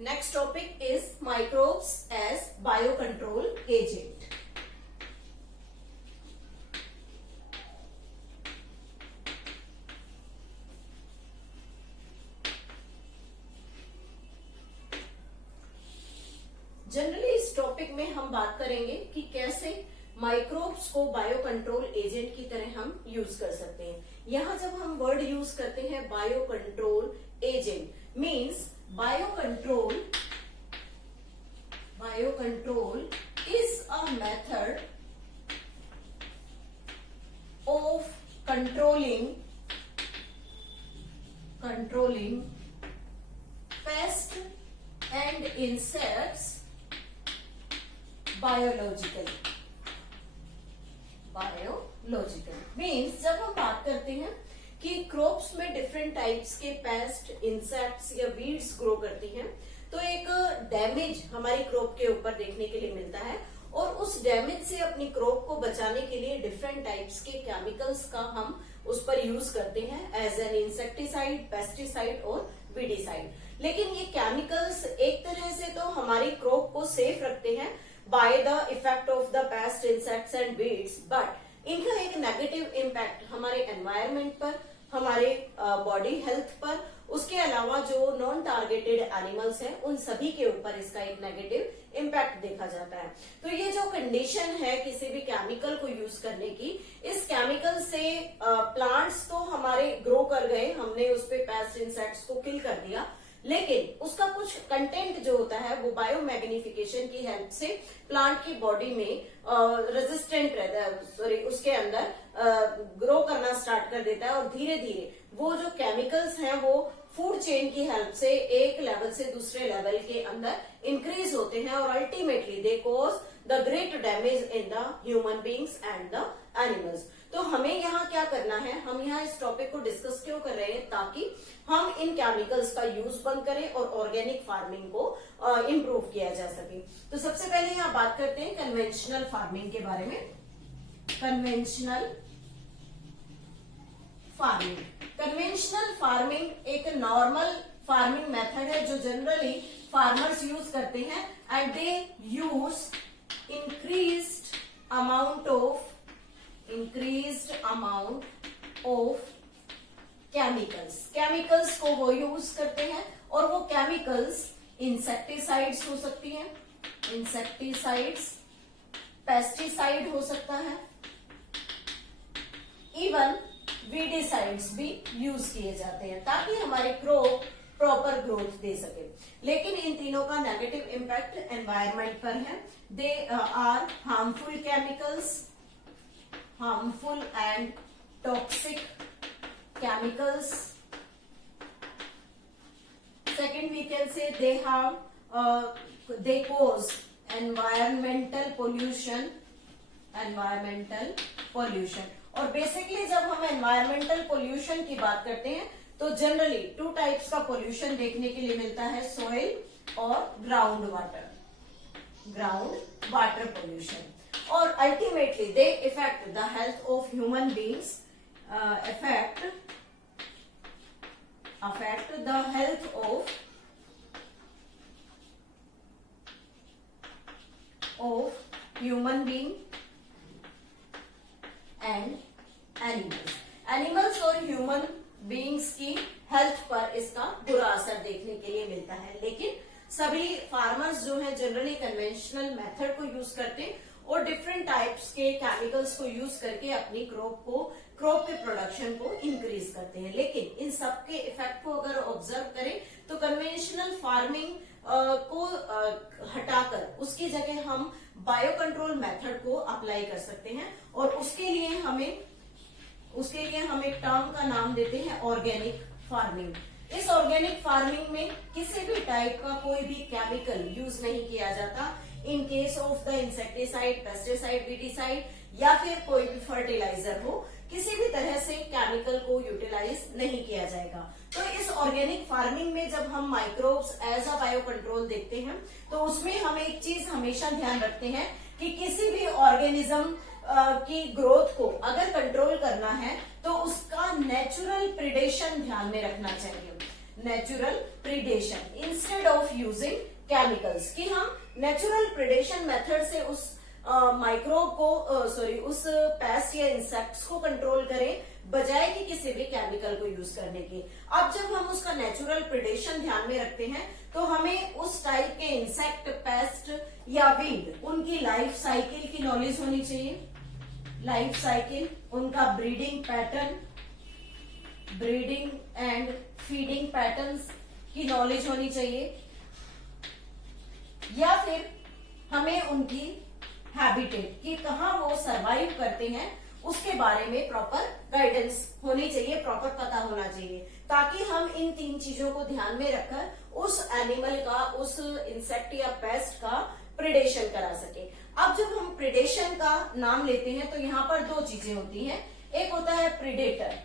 Next topic is microbes as biocontrol agent. Generally इस topic में हम बात करेंगे कि कैसे माइक्रोब्स को बायो कंट्रोल एजेंट की तरह हम यूज कर सकते हैं। यहाँ जब हम वर्ड यूज करते हैं bio control agent means bio control is a method of controlling paste and insects biological means जब हम बात करते हैं कि क्रॉप्स में डिफरेंट टाइप्स के पेस्ट, इंसेक्ट्स या वीड्स ग्रो करती हैं, तो एक डैमेज हमारी क्रॉप के ऊपर देखने के लिए मिलता है और उस डैमेज से अपनी क्रॉप को बचाने के लिए डिफरेंट टाइप्स के केमिकल्स का हम उस पर यूज करते हैं एज एन इंसेक्टिसाइड, पेस्टिसाइड और वीडिसाइड। लेकिन ये केमिकल्स एक तरह से तो हमारी क्रॉप को सेफ रखते हैं by the effect of the pest, insects and weeds, but इनका एक नेगेटिव इम्पैक्ट हमारे एनवायरमेंट पर, हमारे बॉडी हेल्थ पर, उसके अलावा जो नॉन टारगेटेड एनिमल्स हैं उन सभी के ऊपर इसका एक नेगेटिव इम्पैक्ट देखा जाता है। तो ये जो कंडीशन है किसी भी केमिकल को यूज करने की, इस केमिकल से प्लांट्स तो हमारे ग्रो कर गए, हमने उस पे पेस्ट इंसेक्ट्स को किल कर दिया, लेकिन उसका कुछ कंटेंट जो होता है वो बायोमैग्निफिकेशन की हेल्प से प्लांट की बॉडी में रेजिस्टेंट रहता है, उसके अंदर ग्रो करना स्टार्ट कर देता है और धीरे धीरे वो जो केमिकल्स हैं वो फूड चेन की हेल्प से एक लेवल से दूसरे लेवल के अंदर इंक्रीज होते हैं और ultimately they cause the great damage in the human beings and the animals. तो हमें यहाँ क्या करना है, हम यहाँ इस टॉपिक को डिस्कस क्यों कर रहे हैं, ताकि हम इन केमिकल्स का यूज बंद करें और ऑर्गेनिक फार्मिंग को इम्प्रूव किया जा सके। तो सबसे पहले यहाँ बात करते हैं कन्वेंशनल फार्मिंग के बारे में। कन्वेंशनल फार्मिंग एक नॉर्मल फार्मिंग मेथड है जो जनरली फार्मर्स यूज करते हैं and they use increased amount of chemicals को वो यूज करते हैं और वो केमिकल्स इंसेक्टिसाइड्स हो सकती हैं, पेस्टिसाइड हो सकता है, इवन वीडिसाइड्स भी यूज किए जाते हैं ताकि हमारी क्रॉप प्रॉपर ग्रोथ दे सके। लेकिन इन तीनों का नेगेटिव इम्पैक्ट एनवायरनमेंट पर है। They are harmful chemicals, harmful and toxic chemicals. Second we can say they cause environmental pollution. और बेसिकली जब हम एनवायरमेंट पोल्यूशन की बात करते हैं तो जनरली टू टाइप्स का पोल्यूशन देखने के लिए मिलता है, सॉइल और ग्राउंड वाटर पोल्यूशन। और ultimately they effect the health of human beings, affect the health of human being and animals और ह्यूमन बीइंग्स की हेल्थ पर इसका बुरा असर देखने के लिए मिलता है। लेकिन सभी फार्मर्स जो हैं जनरली कन्वेंशनल मेथड को यूज करते हैं और डिफरेंट टाइप्स के केमिकल्स को यूज करके अपनी क्रॉप के प्रोडक्शन को इंक्रीज करते हैं। लेकिन इन सब के इफेक्ट को अगर ऑब्जर्व करें तो कन्वेंशनल फार्मिंग को हटाकर उसकी जगह हम बायो कंट्रोल मेथड को अप्लाई कर सकते हैं और उसके लिए हम एक टर्म का नाम देते हैं ऑर्गेनिक फार्मिंग। इस ऑर्गेनिक फार्मिंग में किसी भी टाइप का कोई भी केमिकल यूज नहीं किया जाता in case of the insecticide, pesticide, weedicide या फिर कोई भी फर्टिलाइजर हो, किसी भी तरह से केमिकल को यूटिलाइज नहीं किया जाएगा। तो इस ऑर्गेनिक फार्मिंग में जब हम microbes as a bio control देखते हैं तो उसमें हम एक चीज हमेशा ध्यान रखते हैं कि किसी भी ऑर्गेनिज्म की ग्रोथ को अगर कंट्रोल करना है तो उसका नेचुरल प्रिडेशन ध्यान में रखना चाहिए। Natural predation instead of using chemicals, कि हम नेचुरल प्रिडेशन मेथड से उस माइक्रोब को उस पेस्ट या इंसेक्ट्स को कंट्रोल करें बजाय कि किसी भी केमिकल को यूज करने की। अब जब हम उसका नेचुरल प्रिडेशन ध्यान में रखते हैं तो हमें उस टाइप के इंसेक्ट, पेस्ट या वीड, उनकी लाइफ साइकिल की नॉलेज होनी चाहिए। लाइफ साइकिल, उनका breeding pattern, breeding and feeding patterns की नॉलेज होनी चाहिए, या फिर हमें उनकी हैबिटेट कि कहाँ वो सरवाइव करते हैं उसके बारे में प्रॉपर गाइडेंस होनी चाहिए, प्रॉपर पता होना चाहिए, ताकि हम इन 3 चीजों को ध्यान में रखकर उस एनिमल का, उस इंसेक्ट या पेस्ट का प्रिडेशन करा सके। अब जब हम प्रिडेशन का नाम लेते हैं तो यहाँ पर 2 चीजें होती हैं, एक होता है प्रिडेटर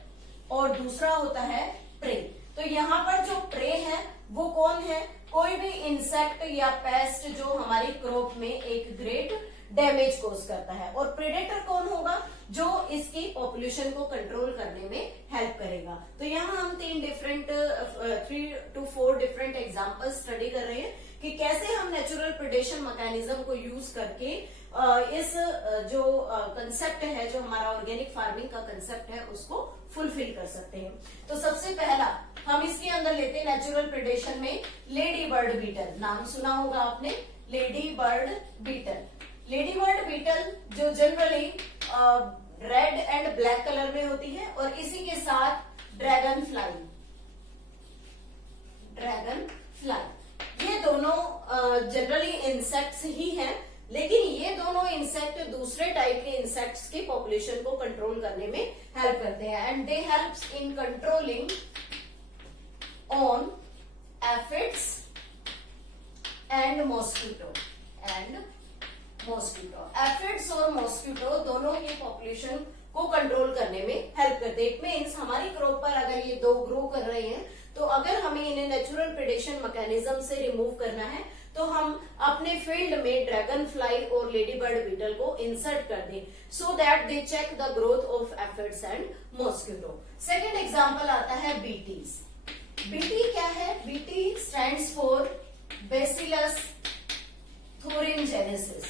और दूसरा होता है प्रे। तो यहाँ पर जो प्रे है वो कौन है? कोई भी इंसेक्ट या पेस्ट जो हमारी क्रॉप में एक ग्रेट डैमेज कोज करता है, और प्रेडेटर कौन होगा? जो इसकी पॉपुलेशन को कंट्रोल करने में हेल्प करेगा। तो यहाँ हम 3 to 4 डिफरेंट एग्जांपल स्टडी कर रहे हैं कि कैसे हम नेचुरल प्रिडेशन मैकेनिज्म को यूज करके इस जो कंसेप्ट है, जो हमारा ऑर्गेनिक फार्मिंग का कंसेप्ट है, उसको फुलफिल कर सकते हैं। तो सबसे पहला हम इसके अंदर लेते हैं नेचुरल प्रिडेशन में लेडी बर्ड बीटल। नाम सुना होगा आपने, lady bird beetle. Lady bird beetle जो generally red and black colour में होती है, और इसी के साथ ड्रैगन फ्लाई। ड्रैगन फ्लाई ये दोनों जनरली इंसेक्ट्स ही हैं, लेकिन ये दोनों इंसेक्ट दूसरे टाइप के इंसेक्ट्स की पॉपुलेशन को कंट्रोल करने में हेल्प करते हैं, and they helps in controlling on aphids and mosquito. Aphids और मॉस्किटो दोनों की पॉपुलेशन को कंट्रोल करने में हेल्प करते हैं। इट मीन्स हमारी क्रॉप पर अगर ये 2 ग्रो कर रहे हैं, तो अगर हमें इन्हें नेचुरल प्रिडेशन मैकेनिज्म से रिमूव करना है तो हम अपने फील्ड में ड्रैगन फ्लाई और लेडी बर्ड बीटल को इंसर्ट कर दें, so that they check the growth of aphids and mosquito. Second example आता है बीटीज। बीटी क्या है? BT stands for bacillus thuringiensis।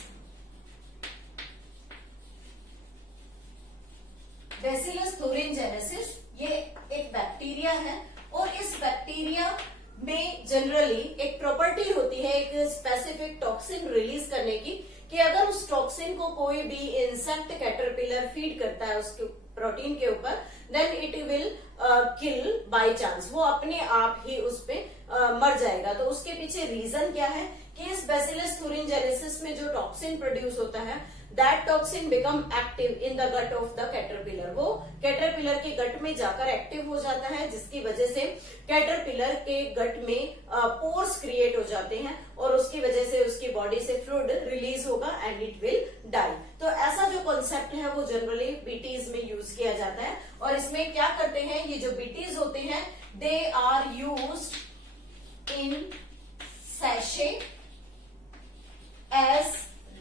Bacillus thuringiensis ये एक बैक्टीरिया है, और इस बैक्टीरिया में जनरली एक प्रॉपर्टी होती है, एक स्पेसिफिक टॉक्सिन रिलीज करने की, कि अगर उस टॉक्सिन को कोई भी इंसेक्ट कैटरपिलर फीड करता है उसके प्रोटीन के ऊपर, then it will kill by chance, वो अपने आप ही उस पे मर जाएगा। तो उसके पीछे रीजन क्या है कि इस बेसिलस thuringiensis में जो टॉक्सिन प्रोड्यूस होता है, that toxin become active in the gut of the caterpillar. वो कैटरपिलर के गट में जाकर एक्टिव हो जाता है, जिसकी वजह से कैटरपिलर के गट में पोर्स क्रिएट हो जाते हैं, और उसकी वजह से उसकी बॉडी से फ्लूइड रिलीज होगा एंड इट विल डाई। तो ऐसा जो कॉन्सेप्ट है वो जनरली बीटीज में यूज किया जाता है, और इसमें क्या करते हैं, ये जो बीटीज होते हैं, they are used in sachet as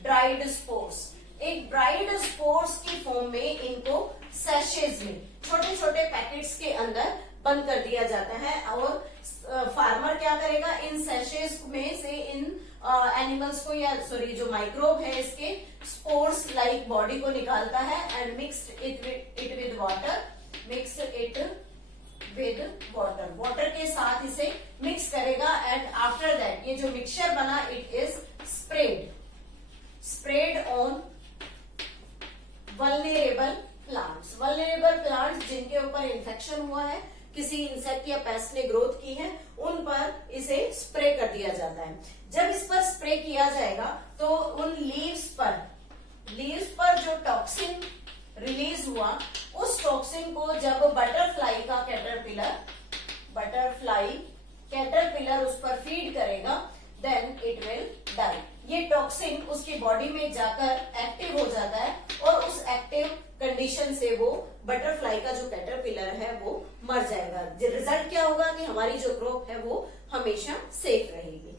dried spores. एक ड्राइड स्पोर्स की फॉर्म में इनको सैशेज में, छोटे छोटे पैकेट्स के अंदर बंद कर दिया जाता है, और फार्मर क्या करेगा, इन सैशेज में से इन एनिमल्स को, या सॉरी जो माइक्रोब है इसके स्पोर्स लाइक बॉडी को निकालता है, and mixed it with water. Water के साथ इसे मिक्स करेगा, एंड आफ्टर दैट ये जो मिक्सचर बना, it is spread on vulnerable plants जिनके ऊपर इन्फेक्शन हुआ है, किसी इंसेक्ट या पेस्ट ने ग्रोथ की है, उन पर इसे स्प्रे कर दिया जाता है। जब इस पर स्प्रे किया जाएगा तो उन लीव्स पर जो टॉक्सिन रिलीज हुआ, उस टॉक्सिन को जब बटरफ्लाई कैटरपिलर उस पर फीड करेगा, देन इट विल डाई। ये टॉक्सिन उसकी बॉडी में जाकर एक्टिव हो जाता है, और उस एक्टिव कंडीशन से वो बटरफ्लाई का जो कैटरपिलर है वो मर जाएगा। रिजल्ट क्या होगा कि हमारी जो क्रॉप है वो हमेशा सेफ रहेगी।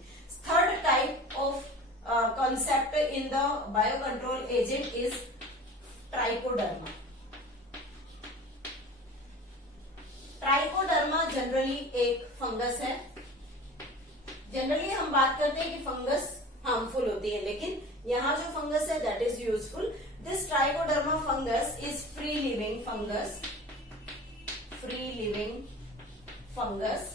Third type of concept in the bio control agent is trichoderma. Trichoderma generally एक फंगस है। जनरली हम बात करते हैं कि फंगस हार्मफुल होती है, लेकिन यहाँ जो फंगस है that is useful. This trichoderma fungus is free living fungus, free living fungus,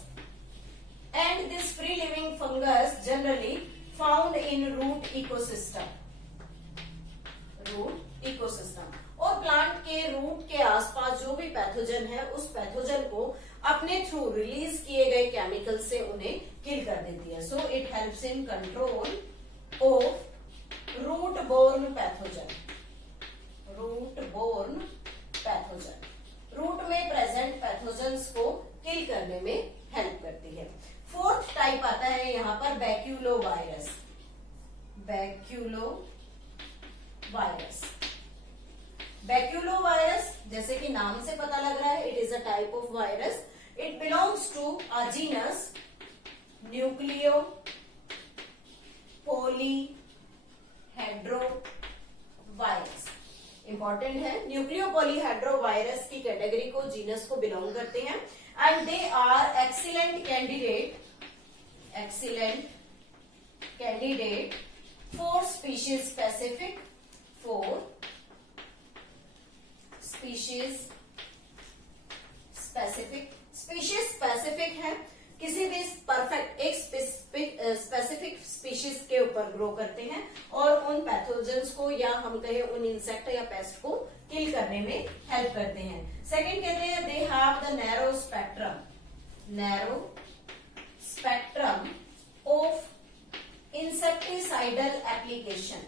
and this free living fungus generally found in root ecosystem, root ecosystem। और प्लांट के रूट के आसपास जो भी पैथोजन है उस पैथोजन को अपने थ्रू रिलीज किए गए केमिकल से उन्हें किल कर देती है। So it helps in control of root borne pathogen, root borne pathogen, root में प्रेजेंट पैथोजन्स को किल करने में हेल्प करती है। फोर्थ टाइप आता है यहाँ पर baculovirus, baculovirus. Baculovirus जैसे कि नाम से पता लग रहा है, it is a type of virus. It belongs to a genus nucleopolyhedrovirus. Important है, न्यूक्लियो पॉलीहेड्रो वायरस की कैटेगरी को, जीनस को बिलोंग करते हैं। And they are excellent candidate, excellent candidate for species specific, for species specific. Species specific है, किसी भी perfect एक स्पेसिफिक स्पीशीज के ऊपर ग्रो करते हैं और उन पैथोजेंस को या हम कहें उन इंसेक्ट या पेस्ट को किल करने में हेल्प करते हैं। सेकंड कहते हैं they have the narrow spectrum, narrow spectrum of insecticidal application,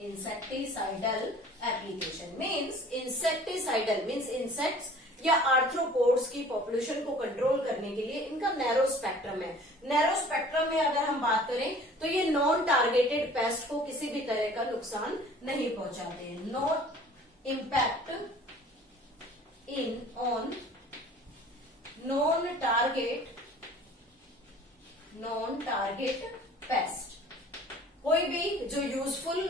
insecticidal application means insecticidal means insects या आर्थ्रोपोड्स की पॉपुलेशन को कंट्रोल करने के लिए इनका नैरो स्पेक्ट्रम है। नैरो स्पेक्ट्रम में अगर हम बात करें तो ये नॉन टारगेटेड पेस्ट को किसी भी तरह का नुकसान नहीं पहुंचाते हैं। Not impact in on non target paste. कोई भी जो यूजफुल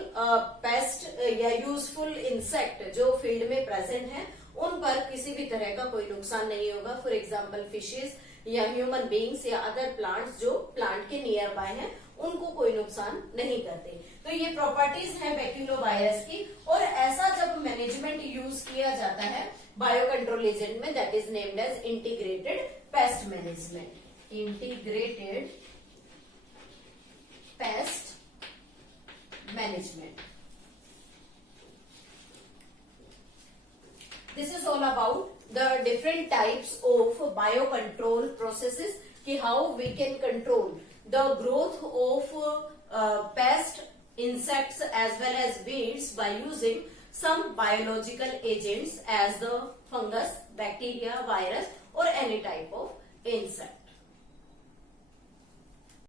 पेस्ट या यूजफुल इंसेक्ट जो फील्ड में प्रेजेंट है उन पर किसी भी तरह का कोई नुकसान नहीं होगा। फॉर एग्जाम्पल फिशेज या ह्यूमन बींग्स या अदर प्लांट्स जो प्लांट के नियर बाय हैं उनको कोई नुकसान नहीं करते। तो ये प्रॉपर्टीज हैं बैक्यूलो वायरस की। और ऐसा जब मैनेजमेंट यूज किया जाता है बायो कंट्रोल एजेंट में, that is named as integrated pest management, integrated pest management. This is all about the different types of biocontrol processes कि how we can control the growth of pest, insects as well as weeds by using some biological agents as the fungus, bacteria, virus or any type of insect.